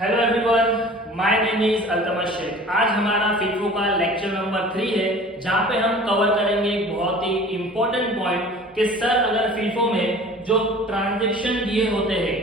Hello everyone, my name is Altamash Shaikh. आज हमारा FIFO का लेक्चर नंबर 3 है, जहां पे हम कवर करेंगे एक बहुत ही इंपॉर्टेंट पॉइंट कि सर अगर फिफो में जो ट्रांजैक्शन दिए होते हैं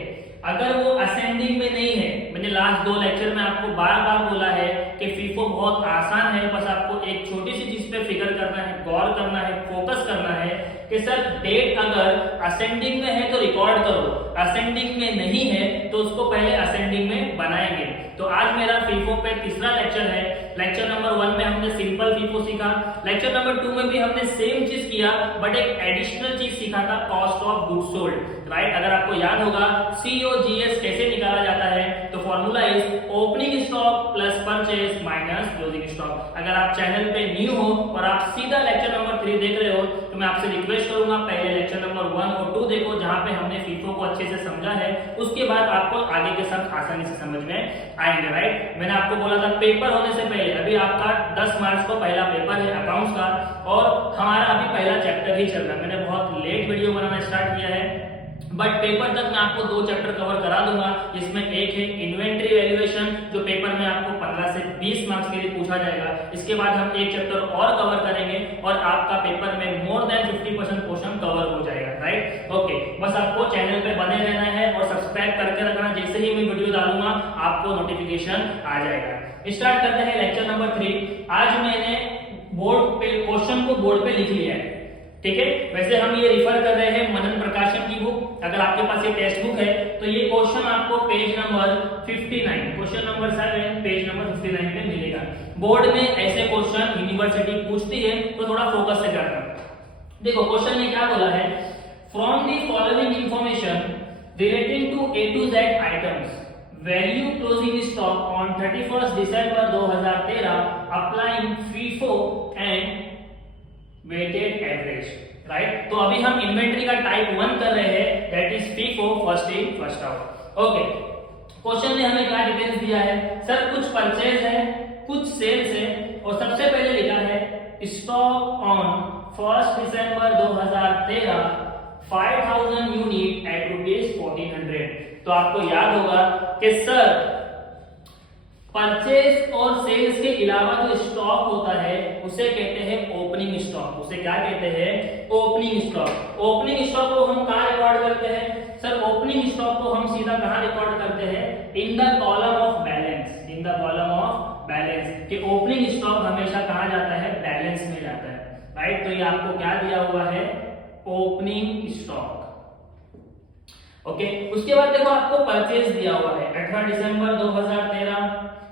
अगर वो असेंडिंग में नहीं है, मैंने लास्ट 2 लेक्चर में आपको बार बार बोला है कि फिफो बहुत आसान है, बस आपको एक छोटी सी चीज पे फिक्र करना है, गौर करना है, फोकस करना है कि सर डेट अगर असेंडिंग में है तो रिकॉर्ड करो, असेंडिंग में नहीं है तो उसको पहले असेंडिंग में बनाएंगे। तो आज मेरा फिफो पे तीसरा लेक्चर है। लेक्चर नंबर 1 में हमने सिंपल फिफो सीखा, लेक्चर नंबर 2 में भी हमने सेम चीज किया बट एक एडिशनल चीज सीखा था, cost of goods sold, right. अगर आपको याद होगा COGS कैसे निकाला जाता है तो formula is opening stock plus purchase minus closing stock. अगर आप चैनल पे न्यू हो और आप सीधा लेक्चर नंबर 3 देख रहे हो तो मैं आपसे रिक्वेस्ट करूंगा पहले लेक्चर नंबर 1 और 2 देखो, जहां पे हमने फिफो को अच्छे से समझा है, उसके बाद आपको आगे के सब आसानी से समझ में आएंगे, राइट। मैंने आपको बोला था पेपर होने से पहले, अभी आपका 10 मार्च को पहला पेपर है अकाउंट्स का और हमारा अभी पहला चैप्टर ही चल रहा है। मैंने बहुत लेट वीडियो बनाना स्टार्ट किया है बट पेपर तक मैं आपको 2 चैप्टर कवर करा दूंगा। इसमें एक है इन्वेंट्री वैल्यूएशन, जो पेपर में आपको 15 से 20 मार्क्स के लिए पूछा जाएगा। इसके बाद हम एक चैप्टर और कवर करेंगे और आपका पेपर में मोर देन 50% पोर्शन कवर हो जाएगा, राइट। ओके, बस आपको चैनल पे बने रहना है और सब्सक्राइब करके रखना, जैसे ही मैं वीडियो डालूंगा आपको नोटिफिकेशन आ जाएगा। स्टार्ट करते हैं लेक्चर नंबर 3। आज मैंने बोर्ड पे क्वेश्चन को बोर्ड पे लिख लिया है, ठीक है। वैसे हम ये रिफर कर रहे हैं मनन प्रकाशन की बुक। अगर आपके पास ये टेक्स्ट बुक है तो ये क्वेश्चन आपको page number 59, question number 7 page number 59 पे मिलेगा। बोर्ड में ऐसे क्वेश्चन यूनिवर्सिटी पूछती है तो थोड़ा फोकस से करना। देखो क्वेश्चन में क्या बोला है, from the following information relating to A to Z items value closing stock on 31 December 2013 applying FIFO and weighted average, right. तो अभी हम इन्वेंट्री का टाइप 1 कर रहे हैं, that is FIFO, first in first out. Okay, question में हमें क्या डिटेल्स दिया है, सर कुछ परचेज है, कुछ सेल्स है और सबसे पहले लिखा है stock on 1 December 2013 5000 unit at ₹1400। तो आपको याद होगा कि सर परचेज और सेल्स के अलावा जो स्टॉक होता है उसे कहते हैं ओपनिंग स्टॉक। उसे क्या कहते हैं? Opening stock. ओपनिंग स्टॉक को हम कहां रिकॉर्ड करते हैं? सर ओपनिंग स्टॉक को हम सीधा कहां रिकॉर्ड करते हैं? In the column of balance, in the column of balance. कि ओपनिंग स्टॉक हमेशा कहां जाता है? बैलेंस में जाता है, राइट। तो ये आपको क्या दिया हुआ है? Opening stock. ओके, उसके बाद देखो आपको परचेज दिया हुआ है 18 दिसंबर 2013,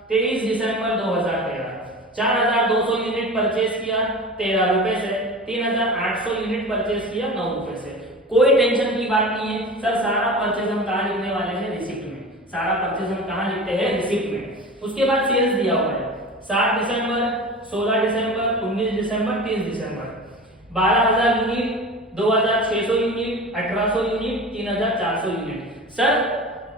23 दिसंबर 2013 4200 यूनिट परचेज किया 13 रुपए से, 3800 यूनिट परचेज किया 9 रुपए से। कोई टेंशन की बात नहीं है सर, सारा परचेज हम कहां लिखने वाले हैं? रिसिप्ट में। सारा परचेज हम कहां लिखते हैं? रिसिप्ट में। उसके बाद सेल्स दिया हुआ है 7 दिसंबर, 16 दिसंबर, 19 दिसंबर, 30 दिसंबर 12000 unit, 2600 unit, 1800 unit, 3400 unit. Sir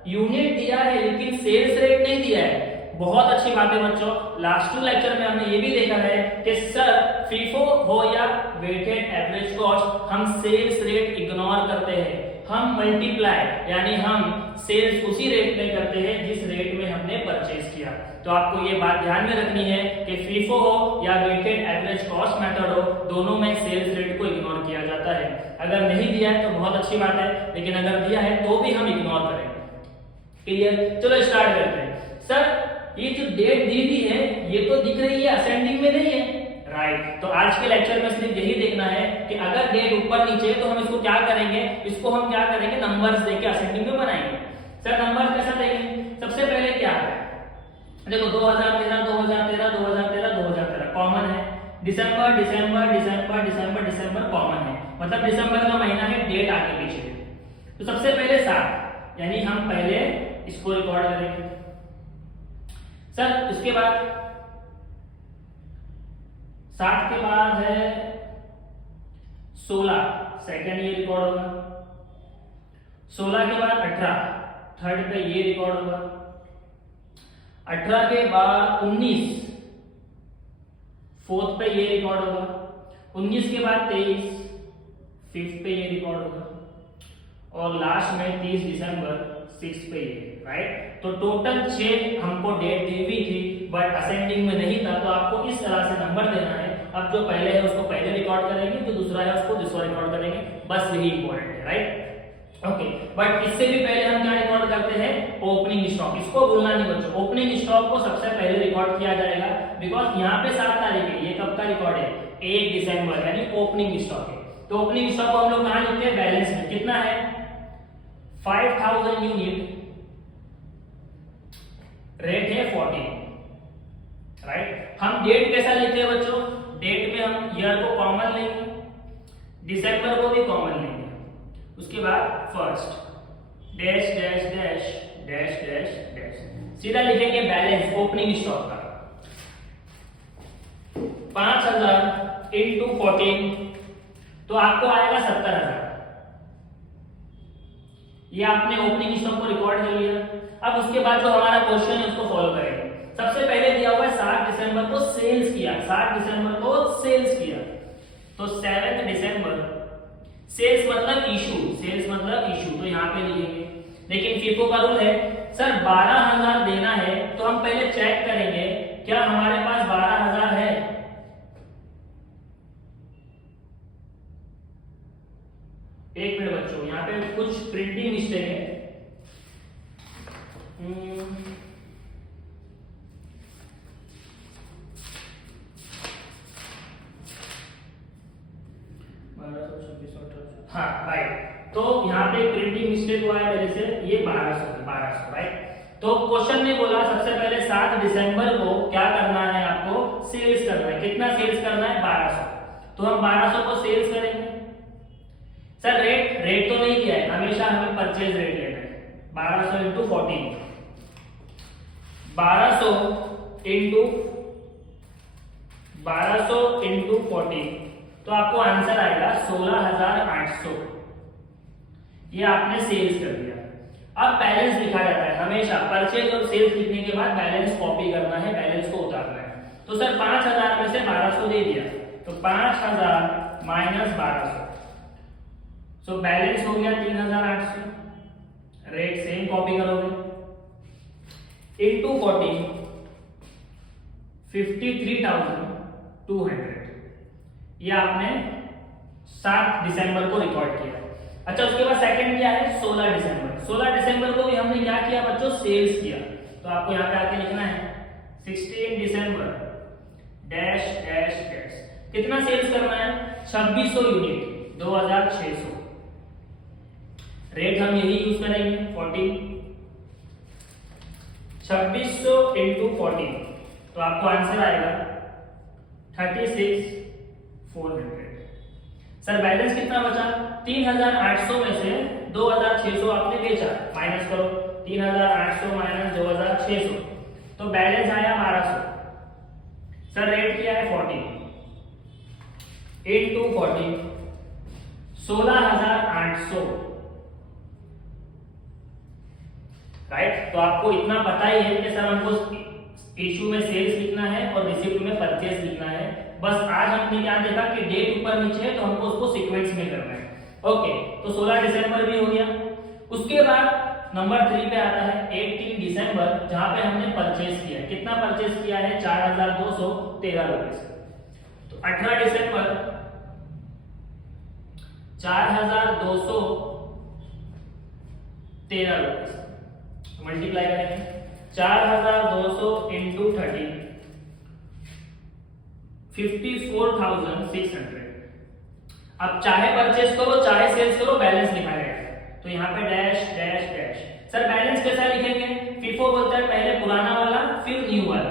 unit दिया है लेकिन सेल्स रेट नहीं दिया है। बहुत अच्छी बात है बच्चों, लास्ट 2 लेक्चर में हमने ये भी देखा है कि सर FIFO हो या वेटेड एवरेज कॉस्ट, हम सेल्स रेट इग्नोर करते हैं, हम मल्टीप्लाई यानी हम सेल्स उसी रेट में करते हैं जिस रेट में हमने परचेज किया। तो आपको ये बात ध्यान में रखनी है कि FIFO हो या वेटेड एवरेज कॉस्ट मेथड हो, दोनों में सेल्स रेट को इग्नोर किया जाता है। अगर नहीं दिया है तो बहुत अच्छी बात है, लेकिन अगर दिया है तो भी हम इग्नोर करेंगे। क्लियर? चलो स्टार्ट करते हैं। सर ये जो डेट दी है ये तो दिख रही है असेंडिंग में नहीं है, राइट। तो आज के लेक्चर में सिर्फ यही देखना है कि अगर डेट ऊपर नीचे है तो हम इसको क्या करेंगे? इसको हम क्या करेंगे? नंबर्स देके असेंडिंग में बनाएंगे। सर नंबर्स कैसा देंगे? सबसे पहले क्या है, देखो 2013 2013 2013 2013 कॉमन है, दिसंबर दिसंबर दिसंबर दिसंबर दिसंबर कॉमन है, मतलब दिसंबर का महीना है, डेट आगे पीछे है। तो सबसे पहले 7 यानी हम पहले इसको रिकॉर्ड करेंगे। सर उसके बाद 7 के बाद है 16, सेकंड ये रिकॉर्ड होगा। 16 के बाद 18, थर्ड पे ये रिकॉर्ड होगा। 18 के बाद 19, फोर्थ पे ये रिकॉर्ड होगा। 19 के बाद 23, फिफ्थ पे ये रिकॉर्ड होगा। और लास्ट में 30 दिसंबर 6 पे ही है, राइट। तो टोटल 6 हमको डेट दी हुई थी, बट असेंडिंग में नहीं था, तो आपको इस तरह से नंबर देना है। अब जो पहले है उसको पहले रिकॉर्ड करेंगे, जो दूसरा है उसको दूसरा रिकॉर्ड करेंगे, बस यही इंपॉर्टेंट है, राइट। ओके, बट इससे भी पहले हम क्या रिकॉर्ड करते हैं, ओपनिंग स्टॉक। इसको भूलना नहीं बच्चों, ओपनिंग स्टॉक को सबसे पहले रिकॉर्ड किया जाएगा, बिकॉज यहाँ पे 7 तारीख है, ये कब का रिकॉर्ड है, 1 दिसंबर, यानी ओपनिंग स्टॉक है। तो ओपनिंग स्टॉक को हम लोग कहाँ लिखते हैं, बैलेंस में। कितना है, 5000 यूनिट, रेट है 40, राइट। हम डेट कैसा लेते हैं बच्चों, डेट में हम ईयर को कॉमन लेंगे, दिसंबर को भी कॉमन लेंगे, उसके बाद first dash dash dash dash dash dash, सीधा लिखेंगे बैलेंस ओपनिंग स्टॉक का। 5000 इंटू 14 तो आपको आएगा 70,000। ये आपने ओपनिंग स्टॉक को रिकॉर्ड कर लिया। अब उसके बाद जो हमारा क्वेश्चन है उसको फॉलो करेंगे। सबसे पहले दिया हुआ है 7 दिसंबर को सेल्स किया, 7 दिसंबर को सेल्स किया, तो 7 दिसंबर सेल्स मतलब इशू, सेल्स मतलब इशू, तो यहाँ पे लिखेंगे। लेकिन FIFO का रूल है सर 12,000 देना है, तो हम पहले चेक करेंगे क्या हमारे पास 12,000 है। एक मिनट बच्चों, यहाँ पे कुछ प्रिंटिंग मिस्टेक है। हाँ राइट, तो यहाँ पे प्रिंटिंग मिस्टेक हुआ है मेरे से, ये 1200 राइट। तो क्वेश्चन ने बोला सबसे पहले 7 दिसंबर को क्या करना है, आपको सेल्स करना है। कितना सेल्स करना है, 1200, तो हम 1200 को सेल्स करेंगे। सर रेट तो नहीं दिया है, हमेशा हमें परचेज रेट लेना है। 1200 इंटू 14, 1200 इंटू 14, तो आपको आंसर आएगा 16,800। ये आपने सेल्स कर दिया। अब बैलेंस लिखा जाता है हमेशा, परचेज और सेल्स लिखने के बाद बैलेंस कॉपी करना है, बैलेंस को उतारना है। तो सर 5,000 में से 1200 दे दिया, तो 5,000 माइनस 1200, सो बैलेंस हो गया 3,800। रेट सेम कॉपी करोगे, इंटू 14, 53,200। ये आपने 7 दिसंबर को रिकॉर्ड किया। अच्छा, उसके बाद सेकंड क्या है, 16 दिसंबर। 16 दिसंबर को भी हमने क्या किया बच्चों, सेल्स किया। तो आपको यहाँ पे आके लिखना है 16 दिसंबर डैश डैश डैश। कितना सेल्स करना है, 2600 यूनिट, 2600। रेट हम यही यूज करेंगे 40, 2600 इंटू 40, तो आपको आंसर आएगा 36,400। सर बैलेंस कितना बचा, 3,800 में से 2,600 आपने बेचा, माइनस करो, 3,800 माइनस 2,600, तो बैलेंस आया 1,200। सर रेट क्या है 40 इंटू 40, 16,800, राइट। तो आपको इतना पता ही है कि सर हमको इशू में सेल्स लिखना है और रिसिप्ट में परचेज लिखना है। बस आज हमने क्या देखा कि डेट ऊपर नीचे है, तो हमको उसको सीक्वेंस में करना है। ओके, तो 16 दिसंबर भी हो गया। उसके बाद नंबर 3 पे आता है 18 दिसंबर, जहां पे हमने परचेज किया। कितना परचेज किया है, 4,213 रुपए से। तो 18 दिसंबर 4,213 रुपए से मल्टीप्लाई करेंगे, 4,200 इंटू 30, 54,600। अब चाहे परचेज करो चाहे सेल्स करो, बैलेंस लिखा जाएगा। तो यहाँ पे dash dash dash. Sir balance कैसा लिखेंगे, FIFO बोलता है पहले पुराना वाला फिर न्यू वाला।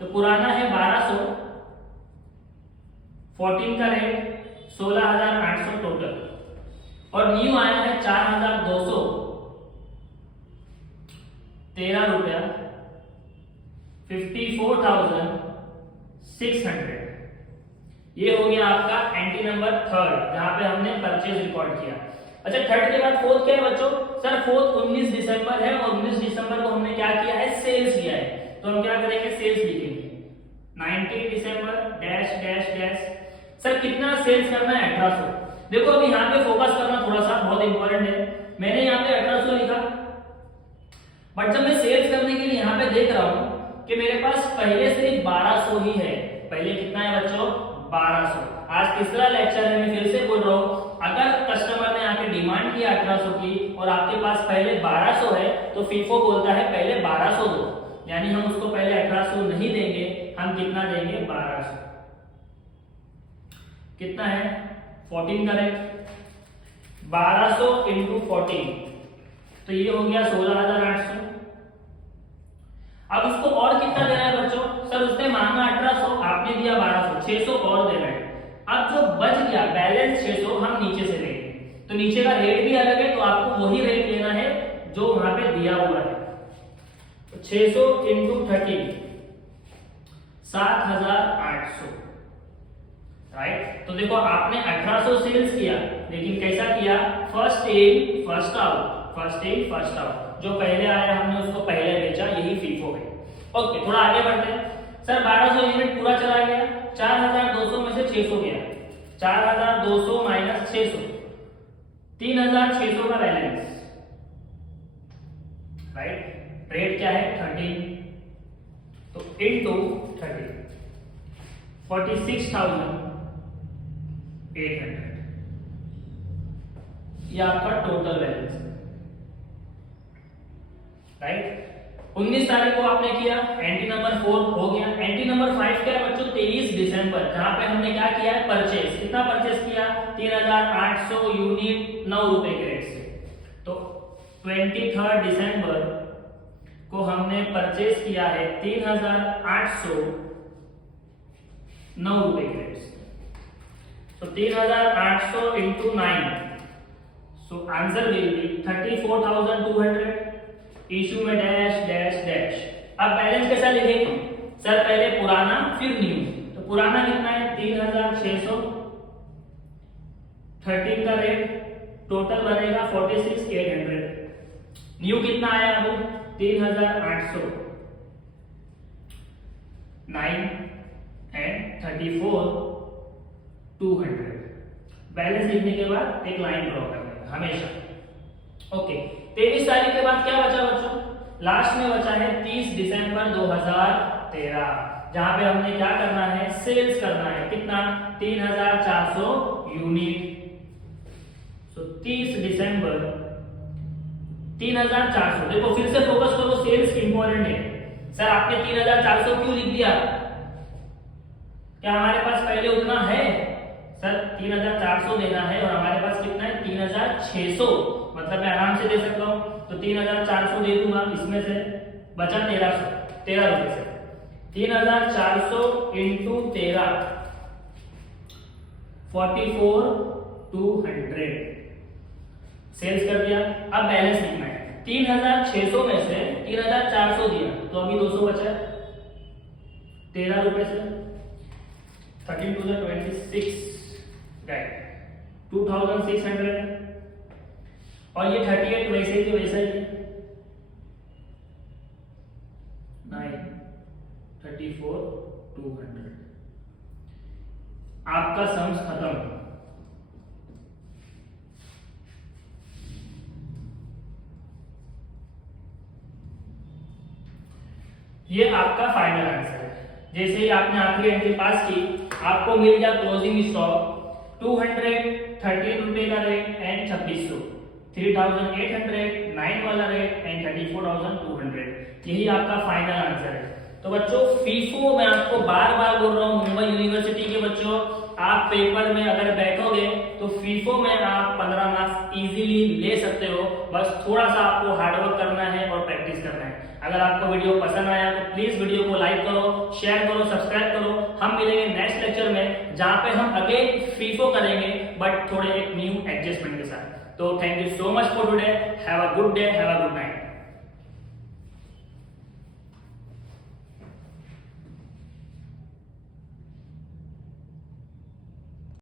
तो पुराना है 1200, 14 का रेट 16,800 टोटल, और न्यू आया है 4,213 रुपया, 54,600। ये हो गया आपका एंट्री नंबर 3, जहां पे हमने परचेज रिकॉर्ड किया। अच्छा, थर्ड के बाद फोर्थ क्या है बच्चों, सर फोर्थ 19 दिसंबर है, और 19 दिसंबर को हमने क्या किया है, सेल्स किया है। तो हम क्या करेंगे, सेल्स लिखेंगे 19 दिसंबर डैश डैश डैश। सर कितना सेल्स करना है, 1800। देखो अभी यहाँ पे फोकस करना थोड़ा सा बहुत इंपॉर्टेंट है। मैंने यहाँ पे 1800 लिखा, बट जब मैं सेल्स करने के लिए यहाँ पे देख रहा हूँ कि मेरे पास पहले से 1200 ही है। पहले कितना है बच्चों? 1200। आज तीसरा लेक्चर है, मैं फिर से बोल रहा हूँ, अगर कस्टमर ने आके डिमांड किया 1800 की और आपके पास पहले 1200 है तो फीफो बोलता है पहले 1200 दो, यानी हम उसको पहले 1800 नहीं देंगे, हम कितना देंगे? 1200। कितना है? 14 करेक्ट। 1200 इंटू 14 तो ये हो गया 16,800। अब उसको और कितना देना है बच्चों? सर उसने मांगा 1800, आपने दिया 1200, 600 और देना है। अब जो बच गया बैलेंस 600 हम नीचे से लेंगे, तो नीचे का रेट भी अलग है, तो आपको वही रेट लेना है जो वहां पे दिया हुआ है। 600 इंटू 13 7,800, राइट। तो देखो आपने 1800 सेल्स किया, लेकिन कैसा किया? First in first out, first in first out. जो पहले आया हमने उसको पहले बेचा, यही फीफो है। ओके, थोड़ा आगे बढ़ते हैं। सर 1200 यूनिट पूरा चला गया, 4200 में से 600 गया, 4200 माइनस 600, 3600 का बैलेंस, राइट। रेट क्या है? 13, तो इनटू 13 46,800, ये आपका टोटल बैलेंस है, राइट। 19 तारीख को आपने किया, एंट्री नंबर 4 हो गया। एंट्री नंबर 5 क्या है बच्चों? 23 दिसंबर, जहां पे हमने क्या किया है? परचेस। कितना परचेस किया? 3,800 यूनिट 9 रुपए के रेट से। तो 23 दिसंबर को हमने परचेस किया है 3,800 9 रुपए के रेट से। तो 3,800 into 9, so answer will be 34,200। Issue में डैश डैश डैश। अब बैलेंस कैसा लिखेंगे? सर पहले पुराना फिर न्यू, तो पुराना कितना है? 3,600, 13 का रेट, टोटल बनेगा 46,800। न्यू कितना आया अभी? 3,800, 9 एंड 34,200। बैलेंस लिखने के बाद एक लाइन ड्रॉ करना हमेशा। ओके, 23 तारीख के बाद क्या बचा बच्चों? लास्ट में बचा है 30 दिसंबर 2013, जहां पे हमने क्या करना है? सेल्स करना है। कितना? 3,400 यूनिट। सो 30 दिसंबर 3,400। देखो फिर से फोकस करो, सेल्स इंपॉर्टेंट है। सर आपने 3,400 क्यों लिख दिया? क्या हमारे पास पहले उतना है? सर 3,400 देना है और हमारे पास कितना है? 3,600, मतलब मैं आराम से दे सकता हूं, तो 3,400 दे दूंगा, इसमें से बचा 13 रुपए से। 3,400 इंटू 13 44,200 सेल्स कर दिया। अब बैलेंस लिखना है। 3,600 में से 3,400 दिया, तो अभी 200 बचा 13 रुपए से। 13 to the 26, राइट, 2,600। और ये 38 वैसे ही वैसा ही है, 9 34,200। आपका सम्स खत्म। ये आपका फाइनल आंसर है। जैसे ही आपने आखिरी एंट्री पास की, आपको मिल गया क्लोजिंग स्टॉक 213 रुपए का रेट एंड 2600, 3,800 9 वाला रेट एंड 34,200। यही आपका फाइनल आंसर है। तो बच्चों फीफो मैं आपको बार बार बोल रहा हूँ, मुंबई यूनिवर्सिटी के बच्चों, आप पेपर में अगर बैठोगे तो फीफो में आप 15 मार्क्स इजीली ले सकते हो। बस थोड़ा सा आपको हार्डवर्क करना है और प्रैक्टिस करना है। अगर आपको वीडियो पसंद आया तो प्लीज वीडियो को लाइक करो, शेयर करो, सब्सक्राइब करो। हम मिलेंगे नेक्स्ट लेक्चर में, जहां पे हम अगेन फीफो करेंगे, बट थोड़े एक न्यू एडजस्टमेंट के साथ। तो thank you so much for today. Have a good day, have a good night.